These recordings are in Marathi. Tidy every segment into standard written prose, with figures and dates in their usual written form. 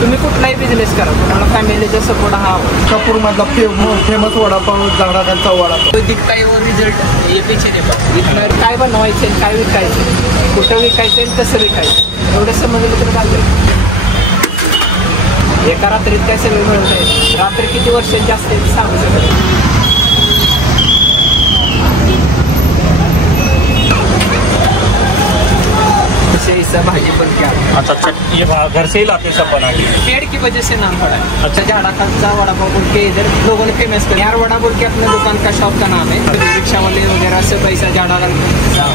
तुम्ही कुठलाही बिझनेस करा, तुम्हाला फॅमिलीचा सपोर्ट हा हवा. शहापूर मधला फेमस वडापाव झाडाखालचा वडापाव. तो दिखता वो रिझल्ट ये पीछे नाही. इथं काय बनवायचं, काय विकायचं, कुठं विकायचं आणि कसं विकायचं एवढं समजलं तर चालतं. एका रात्रीत काय सगळं मिळत आहे. रात्री किती वर्षांची असते सांगू शकत नाही. भाजी पण क्या. अच्छा ये घर से ही लाते सब बना के. पेड़ की वजह से नाम पड़ा है. अच्छा झाड़ाखालचा वडापाव बोल के इधर लोगों ने फेमस कर यार. वड़ा बोल के अपने दुकान का शॉप का नाम है. रिक्शा वाले वगैरह से पैसा झाड़ाखाल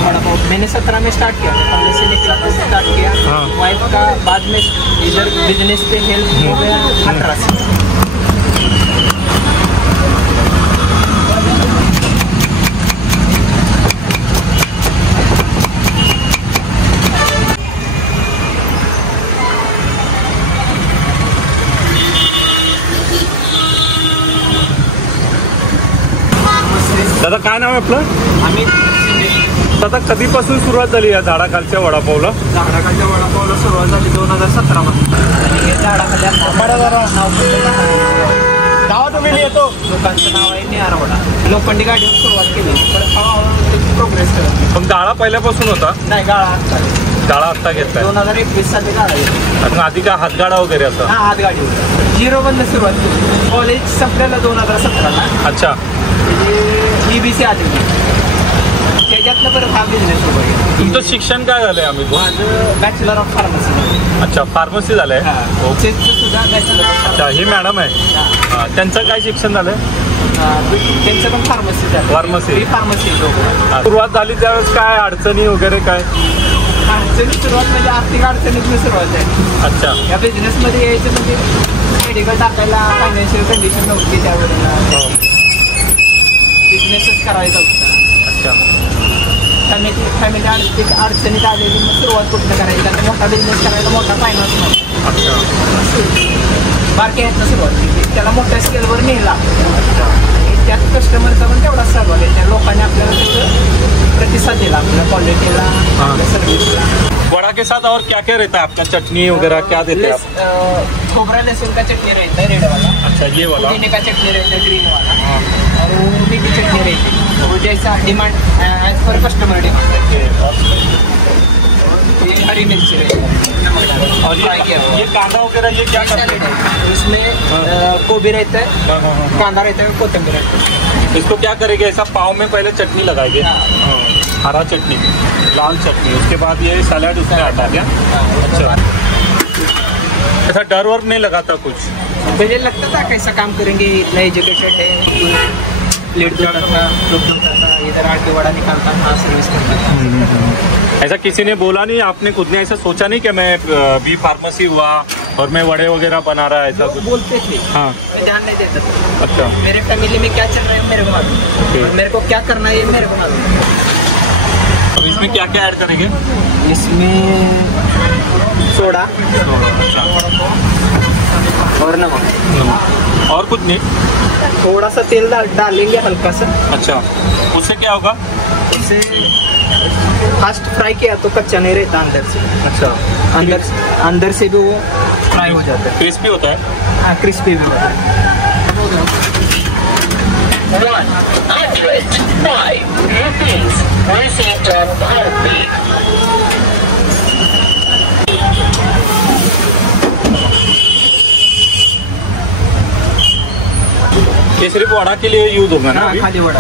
वडापाव. मैंने 17 में स्टार्ट किया, 15 से निकला तो स्टार्ट किया. वाइफ का बाद में इधर बिजनेस पे हेल्प हो गया 18 से. दादा काय नाव आहे आपलं? आम्ही दादा कधीपासून सुरुवात झाली या झाडाखालच्या वडापावला? झाडाखालच्या वडापावला सुरुवात झाली 2017 मध्ये. झाडाखाली गावा तुम्ही येतो. दुकानचं नाव आहे निहार वडा. लोखंडी गाडीवर सुरुवात केली, पण हळूहळू प्रोग्रेस करत. पण गाळा पहिल्यापासून होता? नाही, गाळा आत्ता. गाळा आत्ता घेतलाय. 2021 साली गाळा घेतला. आणि आधी काय हातगाडा वगैरे असा? हा, हातगाडी होती. 0 बंद सुरुवात केली. कॉलेज संपलेलं 2017ला. अच्छा. EBC आधी त्याच्यातनं बरं हा बिझनेस सुरू आहे. तुमचं शिक्षण काय झालंय? आम्ही माझं बॅचलर ऑफ फार्मसी. अच्छा, फार्मसी झालंय. सुद्धा बॅचलर ऑफ. अच्छा, ही मॅडम आहे. त्यांचं काय शिक्षण झालंय? त्यांचं पण फार्मसी झालं. फार्मसी. फार्मसी सुरुवात झाली त्यावेळेस काय अडचणी वगैरे काय? अडचणी सुरुवात म्हणजे आर्थिक अडचणीतून सुरुवात आहे. अच्छा. या बिझनेसमध्ये यायचं म्हणजे मेडिकल टाकायला फायनान्शियल कंडिशन नव्हती त्यावेळेला. बिझनेसच करायचा होता. अच्छा. फॅमिली आर्थिक अडचणीत आलेली, मग सुरुवात कुठं करायची. आता मोठा बिझनेस करायला मोठा फायनान्स नाही. अच्छा. बारक्या ह्यातनं सुरुवात केली, त्याला मोठ्या स्केलवर नेला. आणि त्यात कस्टमरचा पण तेवढा सहभाग आहे. त्या लोकांनी आपल्याला त्याचं प्रतिसाद दिला, आपल्या क्वालिटीला, आपल्या सर्व्हिसला. वड़ा के साथ और क्या क्या रहता है आपका? चटनी वगैरह क्या देते हैं आप? खोबरा लहसुन का चटनी रहता है, रेड वाला. अच्छा, ये वाला. पुदीने का चटनी रहता है, ग्रीन वाला. और वो मीठी चटनी रहती है, वो जैसा demand as per customer demand. ये हरी मिर्ची रहती है. और ये कांदा वगैरह ये क्या करते हैं? इसमें गोभी रहता है, कांदा रहता है, कोथिंबीर रहता है. इसको क्या करेंगे? ऐसा पाव में पहले चटनी लगाएंगे. हरा चटनी, लाल चटनी, उसके बाद ये सलाद उसमें आता क्या? अच्छा. ऐसा डर वर नहीं लगाता कुछ? मुझे लगता था कैसा काम करेंगे, इतना एजुकेटेड है. प्लेट धोता था, इधर आके वड़ा निकालता था, सर्विस करता था. ऐसा किसी ने बोला नहीं? आपने खुद ने ऐसा सोचा नहीं कि मैं बी फार्मेसी हुआ और मैं वड़े वगैरह बना रहा है? ऐसा कुछ बोलते थे. हाँ. मैं ध्यान नहीं देता था. अच्छा. मेरे फैमिली में क्या चल रहा है मेरे को मालूम. मेरे को क्या करना है मेरे को मालूम. और इसमें क्या क्या ऐड करेंगे? इसमें सोडा और नमक. और कुछ नहीं? थोड़ा सा तेल डालेंगे हल्का सा. अच्छा. उससे क्या होगा? उससे फास्ट फ्राई किया तो कच्चा नहीं रहता अंदर से. अच्छा. अंदर से भी वो फ्राई हो जाता है, क्रिस्पी होता है. हाँ, क्रिस्पी भी होता है. 105 rupees received on heartbeat. ये सिर्फ वड़ा के लिए यूज होगा ना? खाली वड़ा.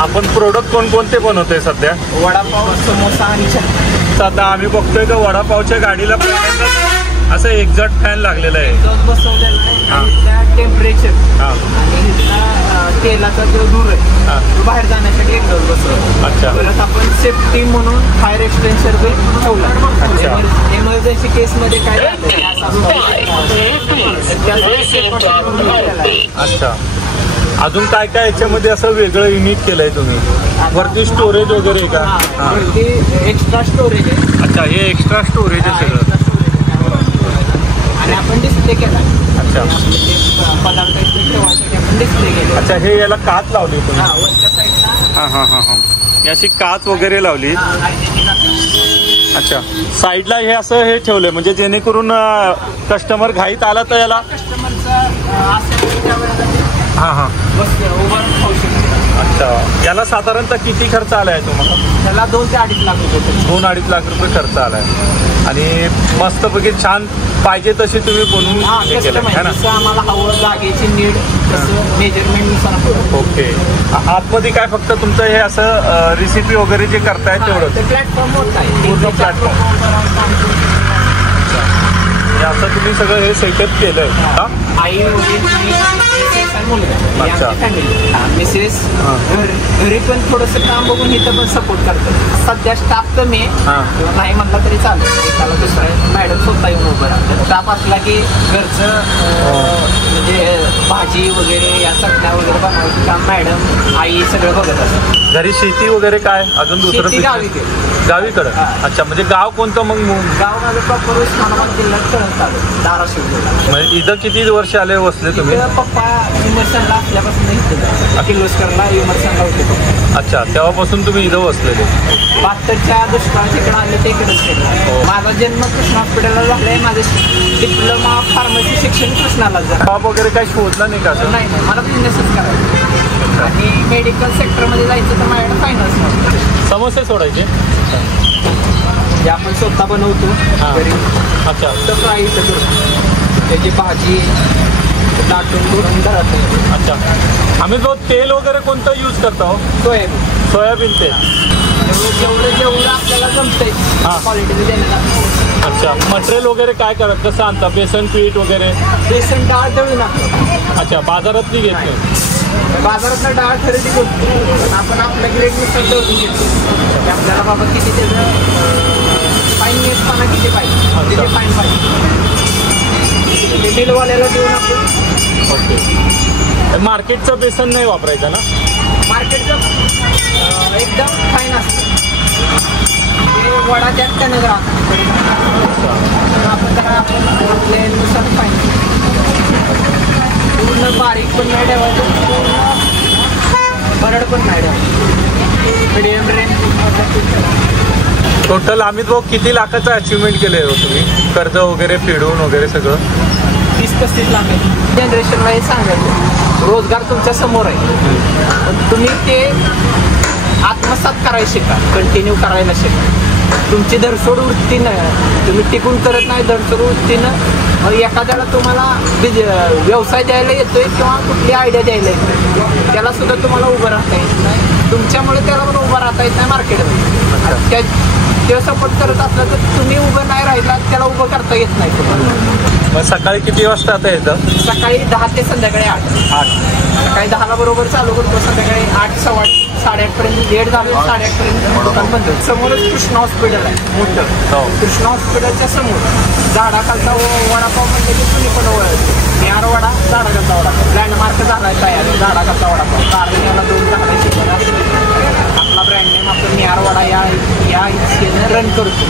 आपण प्रोडक्ट कोणकोणते बनवतोय सध्या? वडापाव, समोसा आणि चटणी. सध्या आम्ही बघतोय का वडापावच्या गाडीला पहिल्यांदा असं एक्झॉस्ट फॅन लागलेला आहे. एक्झॉस्ट बसवलेला आहे. त्या टेम्परेचर आणि तेलाचा जो धूर आहे तो बाहेर जाण्यासाठी एक्झॉस्ट बसवला. अच्छा. परत आपण सेफ्टी म्हणून फायर एक्सटेन्सर बी ठेवला. अच्छा. केसमध्ये काय झालं की Empty. असा 5 rupees. Racing Top Heartbeat. अच्छा, अजून काय काय याच्यामध्ये असं वेगळं युनिक केलंय तुम्ही? वरती स्टोरेज वगैरे आहे का? हां. एक्स्ट्रा स्टोरेज आहे. अच्छा, हे एक्स्ट्रा स्टोरेज आहे सगळं. आणि आपण डिस्प्ले केला. अच्छा. आपले जे पदार्थ आहेत ते ठेवायसाठी आपण डिस्प्ले केले. अच्छा, हे याला काच लावली तुम्ही? हा, वरच्या साईडला हां हां हां हां, याची काच वगैरे लावली. अच्छा, साईडला हे असं हे ठेवलंय म्हणजे जेणेकरून कस्टमर घाईत आला तर याला. कस्टमरचा असेल त्या वेळेला हां हां. बस उभं खाऊ शकतो. अच्छा, याला साधारणतः किती खर्च आला आहे तुम्हाला? त्याला 2 ते 2.5 लाख रुपये. 2-2.5 लाख रुपये खर्च आला आहे. आणि मस्तपैकी छान पाहिजे तशी तुम्ही बनवून हा, हे केलं कस्टमाइज है ना? जसं आम्हाला हवं जागेची नीड तसं मेजरमेंटनुसार आपण ओके. आतमध्ये काय फक्त तुमचं हे असं रेसिपी वगैरे जे करताय तेवढंच? ते प्लॅटफॉर्म मोठा आहे. पूर्ण platform. हे असं तुम्ही सगळं हे सेटअप केलंय का? आई वडील मिसेस आणि मुलगा ही अच्छा. आमची फॅमिली. मिसेस घरी पण थोडंसं काम बघून इथं पण सपोर्ट करतात. सध्या स्टाफ कमी हां. आहे, नाही म्हणला तरी चालेल. एकाला दुसरा मॅडम स्वतः येऊन उभं राहतात. स्टाफ असला की घरचं म्हणजे भाजी वगैरे या चटण्या वगैरे बनवायचं काम मॅडम आई सगळं बघत असतात. घरी शेती वगैरे काय अजून दुसरं? शेती गावीकडे. गावीकडं? हां. अच्छा, म्हणजे गाव कोणतं मग? गाव माझं प्रॉपर उस्मानाबाद जिल्ह्यात कळत आलं धाराशिव. म्हणजे इथं किती वर्ष आले बसले तुम्ही? इथं पप्पा विमर्शनला असल्यापासून इथं किर्लोस्करला विमर्शनला होते पप्पा. अच्छा, तेव्हापासून तुम्ही इथं बसलेले? 72च्या दुष्काळात इकडे आले ते इकडेच केलं. माझा जन्म कृष्णा हॉस्पिटलला झालाय. माझं डिप्लोमा फार्मसी शिक्षण कृष्णाला झालं. जॉब वगैरे काही शोधला नाही का असं? नाही मला बिझनेसच करायचा आणि मेडिकल सेक्टरमध्ये जायचं तर माझ्याकडे फायनान्स नव्हतं. समस्या सोडायचे? जे आपण स्वतः बनवतो हां. घरी अच्छा. तर फ्राय इथं करतो. त्याची भाजी दाटून भरून घरात अच्छा, आम्ही जो तेल वगैरे कोणतं यूज करतो? सोयाबीन सोयाबीन तेल. जेवढं आपल्याला जमतंय हां. क्वालिटी देण्याला. अच्छा, मटेरियल वगैरे काय करत कसं आणता? बेसन पीठ वगैरे? बेसन डाळ दळून आपण अच्छा, बाजारातली घेत नाही? बाजारातला डाळ खरेदी करतो पण आपण आपल्या ग्रेडनुसार दळून घेतो. की आपल्याला बाबा किती त्याचं फाईन मिक्सपणा किती पाहिजे किती फाईन पाहिजे ते मिलवाल्याला देऊन आपण. ओके. मार्केटचं बेसन नाही वापरायचं ना? मार्केटचं एकदम फाईन असतं. ते वडा त्यात त्यानं राहतात. आपण जरा आपल्यानुसार फाईन पूर्ण बारीक पण नाही ठेवायचं, पूर्ण बरड पण नाही ठेवायचं. Medium range. टोटल अमित भाऊ किती लाखाचं अचिव्हमेंट केलंय हो तुम्ही? कर्ज वगैरे फेडून वगैरे सगळं? 30-35 लाख आहे. जनरेशनला हे सांगायचं रोजगार तुमच्या समोर आहे पण तुम्ही ते आत्मसात करायला शिका, कंटिन्यू करायला शिका. तुमची धरसोड वृत्तीनं तुम्ही टिकून करत नाही, धरसोड वृत्तीनं मग एखाद्याला तुम्हाला व्यवसाय द्यायला येतोय किंवा कुठली आयडिया द्यायला येतोय त्याला सुद्धा तुम्हाला उभं राहता येत नाही. तुमच्यामुळे त्याला पण उभं राहता येत नाही मार्केटमध्ये. ते सपोर्ट करत असलं तर तुम्ही उभं नाही राहिला त्याला उभं करता येत नाही तुम्हाला. मग सकाळी किती वाजता आता येतं? सकाळी 10 ते संध्याकाळी 8. सकाळी 10ला बरोबर चालू करतो, संध्याकाळी 8, 8:15, 8:30 लेट झालं 8:30 दुकान बंद. समोरच कृष्णा हॉस्पिटल आहे मोठं. कृष्णा हॉस्पिटलच्या समोर झाडाखालचा वडापाव म्हणजे की तुम्ही पण ओळखतो मिहार वडा, झाडाखालचा वडापाव लँडमार्क झाला तयार. झाडाखालचा वडापाव कारण याला 2 झाडं शिकवणार. आपला ब्रँड नेम आपण मिहार वडा या रन करतो.